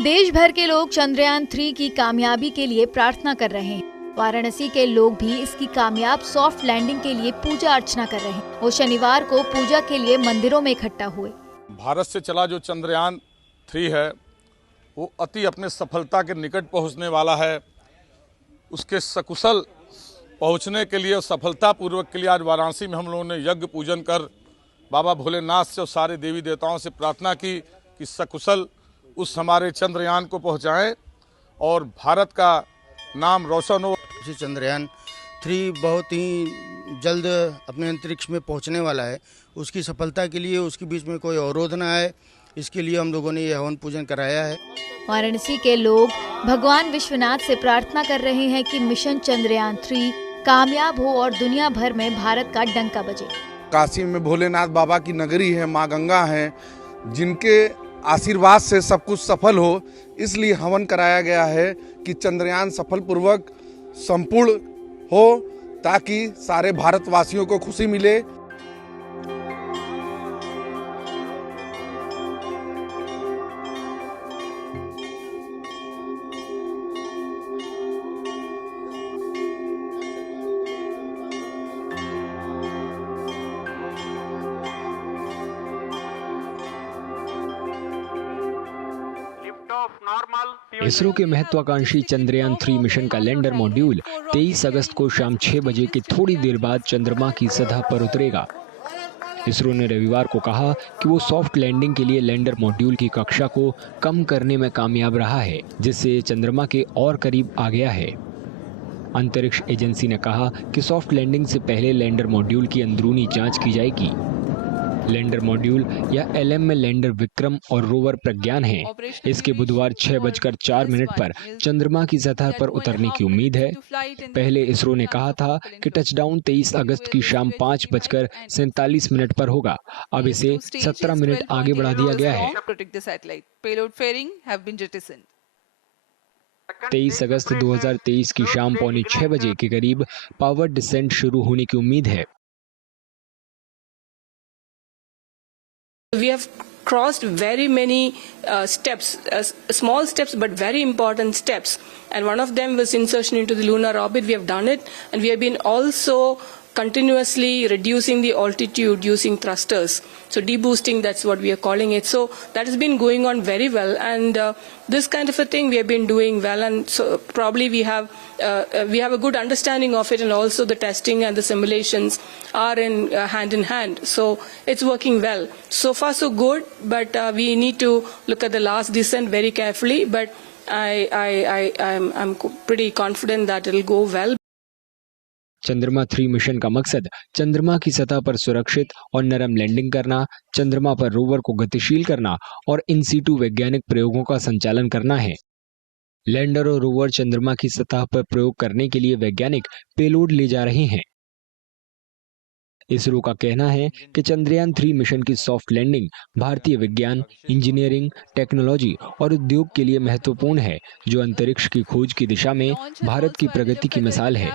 देश भर के लोग चंद्रयान 3 की कामयाबी के लिए प्रार्थना कर रहे हैं। वाराणसी के लोग भी इसकी कामयाब सॉफ्ट लैंडिंग के लिए पूजा अर्चना कर रहे हैं। वो शनिवार को पूजा के लिए मंदिरों में इकट्ठा हुए। भारत से चला जो चंद्रयान 3 है वो अति अपने सफलता के निकट पहुंचने वाला है। उसके सकुशल पहुंचने के लिए, सफलता पूर्वक के लिए आज वाराणसी में हम लोगों ने यज्ञ पूजन कर बाबा भोलेनाथ से और सारे देवी देवताओं से प्रार्थना की कि सकुशल उस हमारे चंद्रयान को पहुंचाएं और भारत का नाम रोशन हो। चंद्रयान 3 बहुत ही जल्द अपने अंतरिक्ष में पहुंचने वाला है। उसकी सफलता के लिए उसके बीच में कोई अवरोध न आए, इसके लिए हम लोगों ने ये हवन पूजन कराया है। वाराणसी के लोग भगवान विश्वनाथ से प्रार्थना कर रहे हैं कि मिशन चंद्रयान 3 कामयाब हो और दुनिया भर में भारत का डंका बजे। काशी में भोलेनाथ बाबा की नगरी है, माँ गंगा है, जिनके आशीर्वाद से सब कुछ सफल हो, इसलिए हवन कराया गया है कि चंद्रयान सफलपूर्वक संपूर्ण हो ताकि सारे भारतवासियों को खुशी मिले। इसरो के महत्वाकांक्षी चंद्रयान 3 मिशन का लैंडर मॉड्यूल 23 अगस्त को शाम 6 बजे के थोड़ी देर बाद चंद्रमा की सतह पर उतरेगा। इसरो ने रविवार को कहा कि वो सॉफ्ट लैंडिंग के लिए लैंडर मॉड्यूल की कक्षा को कम करने में कामयाब रहा है, जिससे चंद्रमा के और करीब आ गया है। अंतरिक्ष एजेंसी ने कहा कि सॉफ्ट लैंडिंग से पहले लैंडर मॉड्यूल की अंदरूनी जांच की जाएगी। लैंडर मॉड्यूल या LM में लैंडर विक्रम और रोवर प्रज्ञान है। इसके बुधवार 6:04 पर चंद्रमा की सतह पर उतरने की उम्मीद है। पहले इसरो ने कहा था कि टचडाउन 23 अगस्त की शाम 5:47 पर होगा। अब इसे 17 मिनट आगे बढ़ा दिया गया है। 23 अगस्त 2023 की शाम 5:45 बजे के करीब पावर डिसेंट शुरू होने की उम्मीद है। We have crossed very many steps, small steps but very important steps, and one of them was insertion into the lunar orbit. We have done it, and we have been also continuously reducing the altitude using thrusters. So deboosting, that's what we are calling it. So that has been going on very well, and this kind of a thing we have been doing well, and so probably we have a good understanding of it, and also the testing and the simulations are in hand. So it's working well. So far so good, but we need to look at the last descent very carefully. But I'm pretty confident that it'll go well. चंद्रमा 3 mission का मकसद चंद्रमा की सतह पर सुरक्षित और नरम लैंडिंग करना, चंद्रमा पर रोवर को गतिशील करना और इन सीटू वैज्ञानिक प्रयोगों का संचालन करना है। लैंडर और रोवर चंद्रमा की सतह पर प्रयोग करने के लिए वैज्ञानिक पेलोड ले जा रहे हैं। इसरो का कहना है कि चंद्रयान 3 मिशन की सॉफ्ट लैंडिंग भारतीय विज्ञान, इंजीनियरिंग, टेक्नोलॉजी और उद्योग के लिए महत्वपूर्ण है, जो अंतरिक्ष की खोज की दिशा में भारत की प्रगति की मिसाल है।